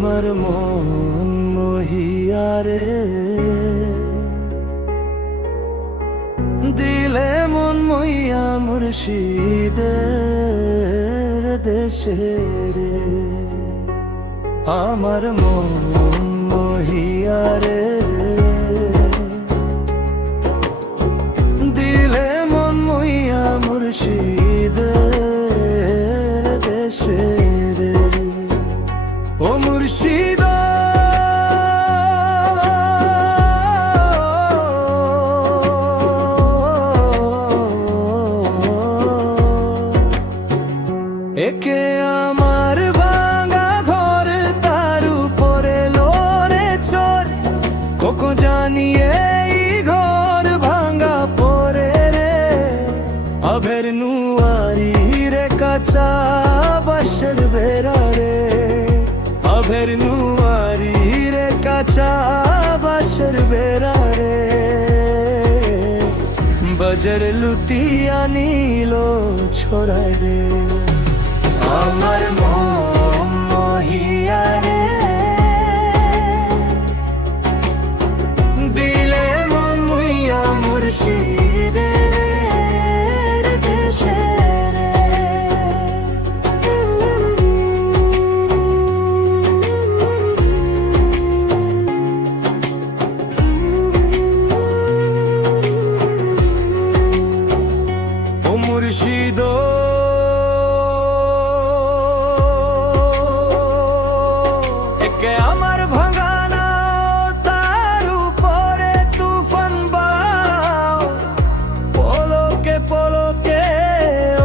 আমার মন মহিয়ারে, দিলে মন মইয়া মুর্শিদের দেশে রে। আমার মন মহিয়ারে, দিলে মন মইয়া মুর্শিদের দেশে রে। ও মুর্শিদ একে আমার ভাঙা ঘর, তার উপরে লোরে চোর, কোকো জানিয়ে এই ঘর ভাঙা পরে রে। আভের নুয়ারি রে কাঁচা বাঁশের বেড়া রে, আভের নুয়ারি রে কাঁচা বাঁশের বেড়া রে। বজর লুটিয়া নিল ছোড়ায় রে। আমার মন মহিয়ারে, দিলে মন মুইয়া মুর্শিদের দেশে রে। ও মুর্শিদ আমার ভাঙানা, তার উপরে তুফান বাও, পলকে পলকে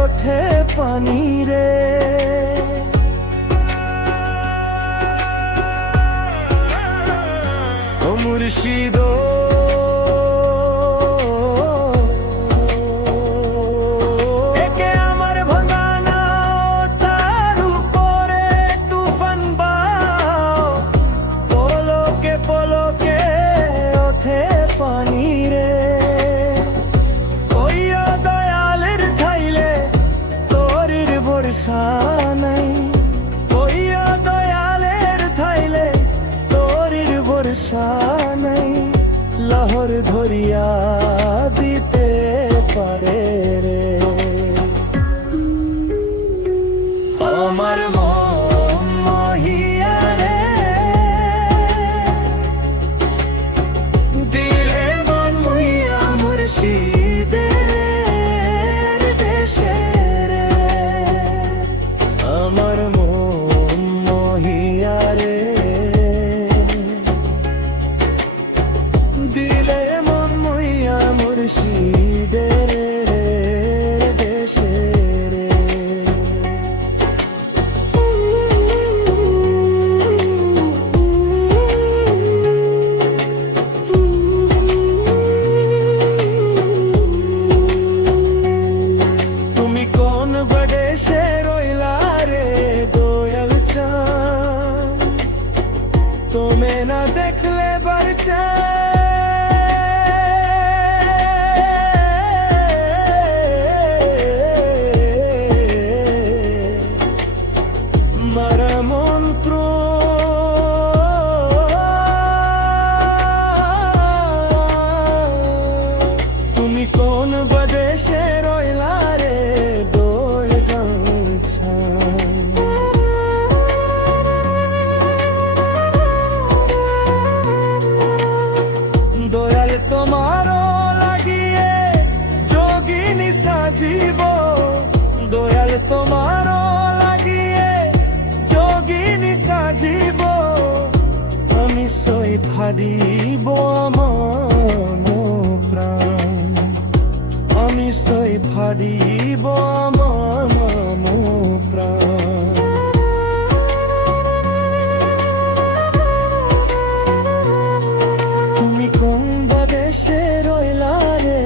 ওঠে পানি রে। ও মুর্শিদ পলকে ওঠে পানি রে। ওইয়া দয়ালের থাইলে তোরির ভরসা নাই, ওইয়া দয়ালের থাইলে তোরির ভরসা নাই। লহর ধরিয়া দিতে পারে রে। আমার মন মহিয়ারে, দিলে মন মুইয়া মুর্শিদের দেশে রে। আমার মন মহিয়ারে, দিলে মন মুইয়া মুর্শিদের দেশে রে। তুমি না দেখলে বারচা মারা মন প্রো। তুমি কোন বাদেশে রইলা রে দোল জানছা। দয়াল তোমার লাগিয়ে যোগিনী সাজিব, দয়াল তোমার লাগিয়ে যোগিনী সাজিব। আমি সই ভারিব আমার প্রাণ, আমি সই ভারিব আমার প্রাণ। তুমি কোন দেশে রইলা রে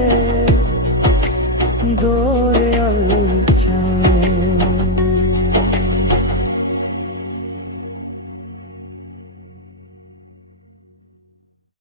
দোরে আল্লাহ।